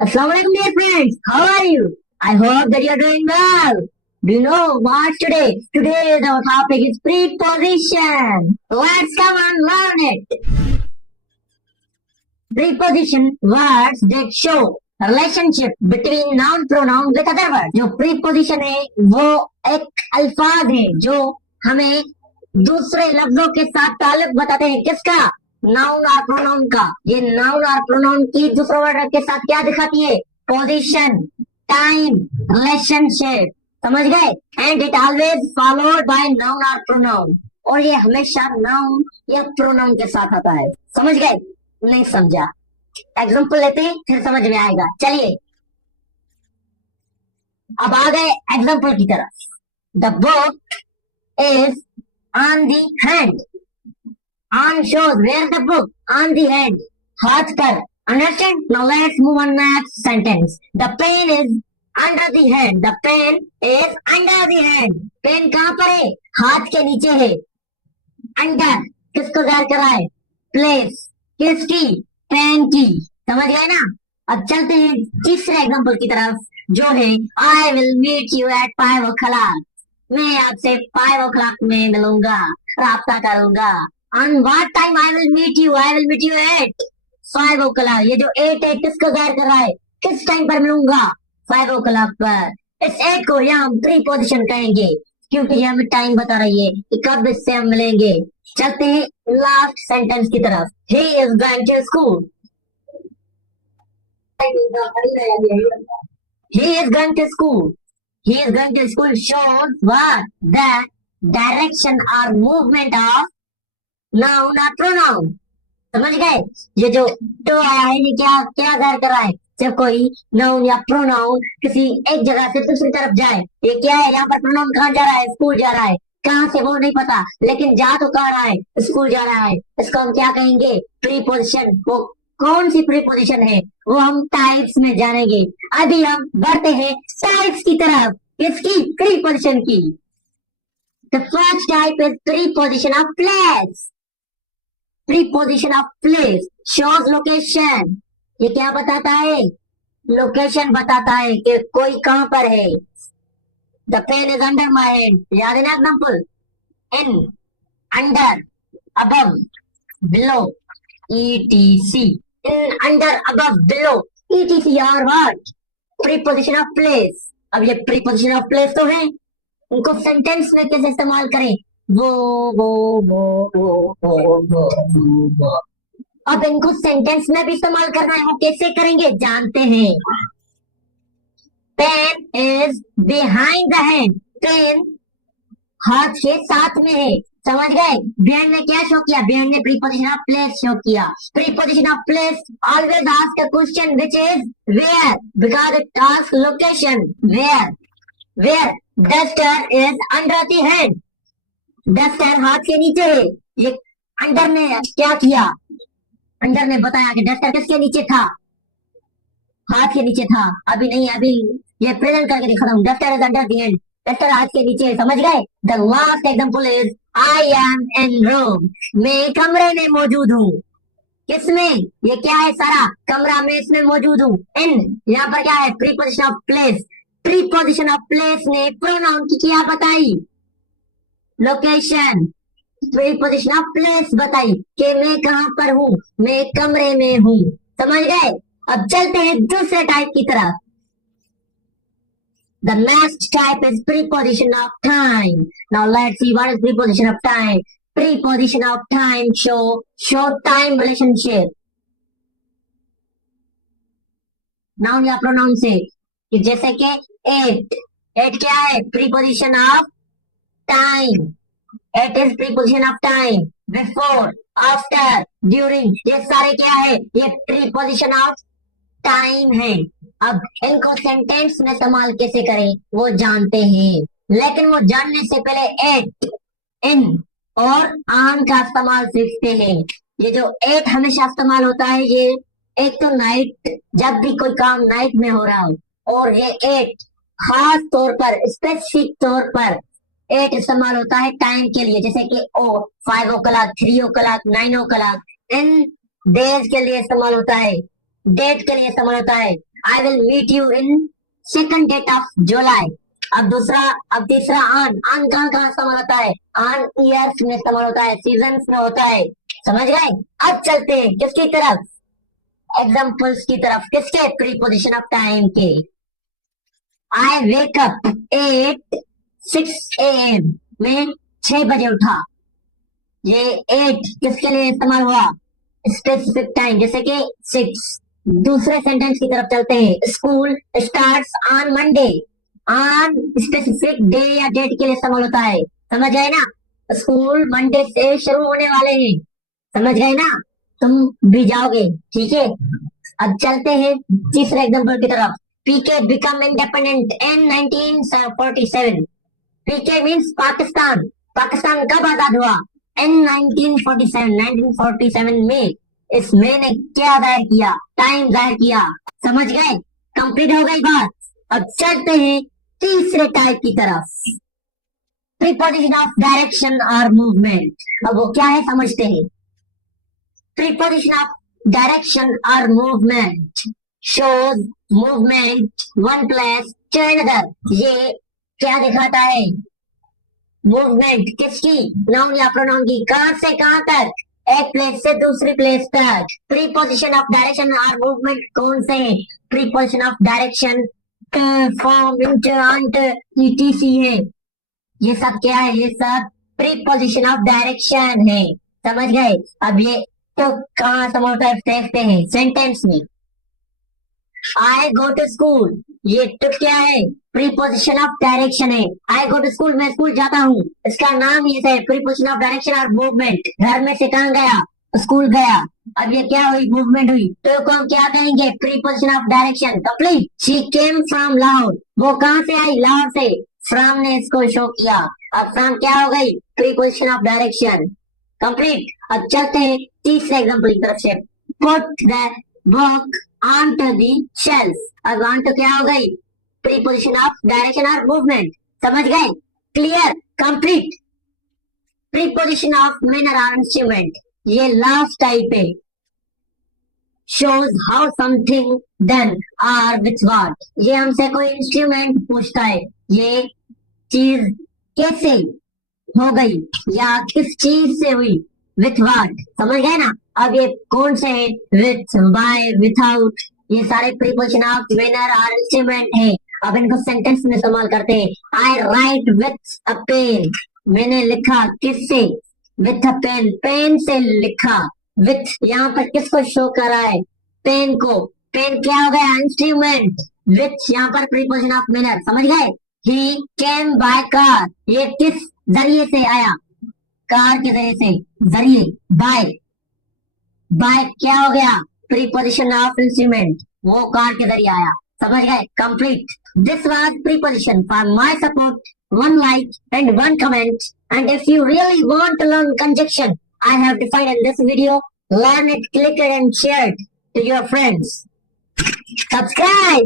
Assalamualaikum dear friends, how are you? I hope that you are doing well. Do you know what today? Today's our topic is preposition. Let's come and learn it. Preposition words that show relationship between noun pronoun with other words. जो preposition है वो एक अल्फाज है जो हमें दूसरे लफ्जों के साथ ताल्लुक बताते हैं। किसका? नाउन और प्रोनाउन का। ये नाउन और प्रोनाउन की दूसरे वर्ड के साथ क्या दिखाती है? Position, time, relationship. समझ गए? And it always followed by noun और प्रोनाउन। और ये हमेशा नाउन या प्रोनाउन के साथ आता है। समझ गए? नहीं समझा? एग्जाम्पल लेते हैं फिर समझ में आएगा। चलिए अब आ गए एग्जाम्पल की तरफ। The book is on the hand. On shows where the book, on the hand, हाथ पर। Understand? Now let's move on next sentence. The pen is under the hand. The pen is under the hand. Pen कहाँ पर है? हाथ के नीचे है। Under किसको ज़ाहिर कर रहा है? Place किसकी? पेन की। समझ गए ना? अब चलते हैं तीसरे एग्जाम्पल की तरफ जो है I will meet you at 5 o'clock. मैं आपसे 5 o'clock में मिलूंगा, राब्ता करूंगा। On what time I will meet you? I will meet you at 5 o'clock. ये जो 8 है किसको ज़ाहिर कर रहा है? किस टाइम पर मिलूंगा? 5 o'clock पर। इस 8 को यहाँ हम प्रीपोजिशन कहेंगे क्योंकि ये हमें टाइम बता रही है कि कब इससे हम मिलेंगे। चलते हैं लास्ट सेंटेंस की तरफ। He is going to school. He is going to school. He is going to school shows what? The direction or movement of noun और प्रोनाउन। समझ गए? ये जो टू आया है ये क्या क्या ज़ाहिर कर रहा है? जब कोई नाउन या प्रोनाउन किसी एक जगह से दूसरी तरफ जाए। ये क्या है? यहाँ पर प्रोनाउन कहाँ जा रहा है? स्कूल जा रहा है। कहाँ से वो नहीं पता लेकिन जा तो कहाँ रहा है? स्कूल जा रहा है। इसको हम क्या कहेंगे? प्रीपोजिशन। वो कौन सी प्रीपोजिशन है वो हम टाइप्स में जानेंगे। अभी हम बढ़ते हैं टाइप्स की तरफ। किसकी? प्रीपोजिशन की। The first type is preposition of place. Preposition of place shows location. ये क्या बताता है? लोकेशन बताता है कि कोई कहां पर है। The pen is under my hand. याद है ना example? In, under, above, below, etc. In, under, above, below, etc are what? Preposition of place. अब ये प्रीपोजिशन ऑफ प्लेस तो है, उनको सेंटेंस में कैसे इस्तेमाल करें? वो। अब इनको सेंटेंस में भी इस्तेमाल करना है, वो कैसे करेंगे जानते हैं। Pen is behind the hand. Pen हाथ के साथ में है। समझ गए? बिहाइंड ने क्या शो किया? बिहाइंड ने प्रीपोजिशन ऑफ प्लेस शो किया। Preposition of place always ask a question which is where because it ask location. Where duster is under the hand. Duster हाथ के नीचे है। ये अंडर ने क्या किया? अंडर ने बताया कि डस्टर किसके नीचे था? हाथ के नीचे था। अभी नहीं, अभी ये प्रेजेंट करके दिखा रहा हूं। Duster is under the hand. Duster हाथ के नीचे है। समझ गए? The last example is I am in room. मैं कमरे में मौजूद हूँ। किसमें? ये क्या है? सारा कमरा में इसमें मौजूद हूँ। इन यहाँ पर क्या है? Preposition of place. Preposition of place ने प्रोनाउन की क्या बताई? लोकेशन। प्रीपोजिशन ऑफ प्लेस बताई कि मैं कहां पर हूं। मैं कमरे में हूं। समझ गए? अब चलते हैं दूसरे टाइप की तरफ। The next type is preposition of time. Now let's see what is preposition of time. Preposition of time show time relationship noun या प्रोनाउन से। कि जैसे कि एट क्या है? Preposition of time. It is preposition of time. Before, after, during, ये सारे क्या है? ये प्रीपोजिशन ऑफ टाइम है। अब इनको सेंटेंस में इस्तेमाल कैसे करें वो जानते हैं, लेकिन वो जानने से पहले एट, इन और ऑन का इस्तेमाल सीखते हैं। ये जो एट हमेशा इस्तेमाल होता है, ये एक तो नाइट, जब भी कोई काम नाइट में हो रहा हो, और ये एट खास तौर पर, स्पेसिफिक तौर पर एट इस्तेमाल होता है टाइम के लिए। जैसे कि 5 o'clock, 3 o'clock, 9 o'clock। इन डेज के लिए इस्तेमाल होता है, डेट के लिए इस्तेमाल होता है, I will meet you in second date of July. अब तीसरा आन कहाँ इस्तेमाल होता है? आन ईयर्स में इस्तेमाल होता है, सीजन्स में होता है। समझ गए? अब चलते हैं किसकी तरफ? एग्जाम्पल्स की तरफ। किसके? प्रीपोजिशन ऑफ टाइम के। I wake up at 6 AM में 6 बजे उठा। ये 8 किसके लिए इस्तेमाल हुआ? स्पेसिफिक टाइम, जैसे कि 6। दूसरे सेंटेंस की तरफ चलते हैं। School starts on Monday. On specific day या डेट के लिए इस्तेमाल होता है। समझ गए ना? स्कूल मंडे से शुरू होने वाले हैं। समझ गए ना? तुम भी जाओगे, ठीक है। अब चलते हैं तीसरे एग्जाम्पल की तरफ। PK become independent in 1947। PK means Pakistan. Pakistan कब आजाद हुआ? इन 1947। 1947 में इस मैंने क्या जाहिर किया? टाइम जाहिर किया। समझ गए? कंप्लीट हो गई बात। अब चलते हैं तीसरे टाइप की तरफ। प्रीपोजिशन ऑफ डायरेक्शन और मूवमेंट। अब वो क्या है समझते हैं। प्रीपोजिशन ऑफ डायरेक्शन और movement shows movement one place to another। ये क्या दिखाता है? मूवमेंट किसकी? नाउन या प्रोनाउन की। कहां से कहां तक? एक प्लेस से दूसरी प्लेस तक। प्रीपोजिशन ऑफ डायरेक्शन और मूवमेंट कौन से हैं? Preposition of direction form int etc है। ये सब क्या है? ये सब प्रीपोजिशन ऑफ डायरेक्शन है। समझ गए? अब ये तो कहां समझता है देखते हैं सेंटेंस में। आई गो टू स्कूल, ये टू क्या है? प्रीपोजिशन ऑफ डायरेक्शन है। आई गो टू स्कूल, मैं स्कूल जाता हूँ। इसका नाम ये है प्रीपोजिशन ऑफ डायरेक्शन और मूवमेंट। घर में से कहाँ गया? स्कूल गया। अब ये क्या हुई? मूवमेंट हुई। तो को हम क्या कहेंगे? Preposition of direction. Complete. She came from Lahore, वो कहाँ से आई? लाहौर से। फ्रॉम ने इसको शो किया। अब फ्रॉम क्या हो गई? Preposition of direction. कंप्लीट। अब चलते हैं तीसरे एग्जाम्पल की तरफ से। Put the book onto the shelf। अब onto क्या हो गई? प्रीपोजिशन ऑफ डायरेक्शन और मूवमेंट। समझ गए? Clear? Complete. Preposition of manner और इंस्ट्रूमेंट, ये लास्ट टाइप है। shows how something done or with what। ये हमसे कोई इंस्ट्रूमेंट पूछता है, ये चीज कैसे हो गई या किस चीज से हुई। With what. समझ गए ना? अब ये कौन से है? विथ, बाय, विथआउट, ये सारे प्रीपोजिशन ऑफ मैनर और इंस्ट्रूमेंट है। अब इनको सेंटेंस में इस्तेमाल करते हैं। आई राइट विथ अ पेन, मैंने लिखा किससे? विथ अ पेन, पेन से लिखा। विथ यहाँ पर किसको शो कर रहा है? पेन को। पेन क्या हो गया? इंस्ट्रूमेंट। विथ यहाँ पर प्रीपोजिशन ऑफ मैनर। समझ गए? ही केम बाय कार, ये किस जरिए से आया? कार के जरिए से। जरिए, बाय। बाय क्या हो गया? प्रीपोजिशन ऑफ इंस्ट्रूमेंट, वो कार के जरिए आया। समझ गए? Complete. This was preposition. For my support, 1 like and 1 comment, and if you really want to learn conjunction I have defined in this video, learn it, click it and share it to your friends. Subscribe.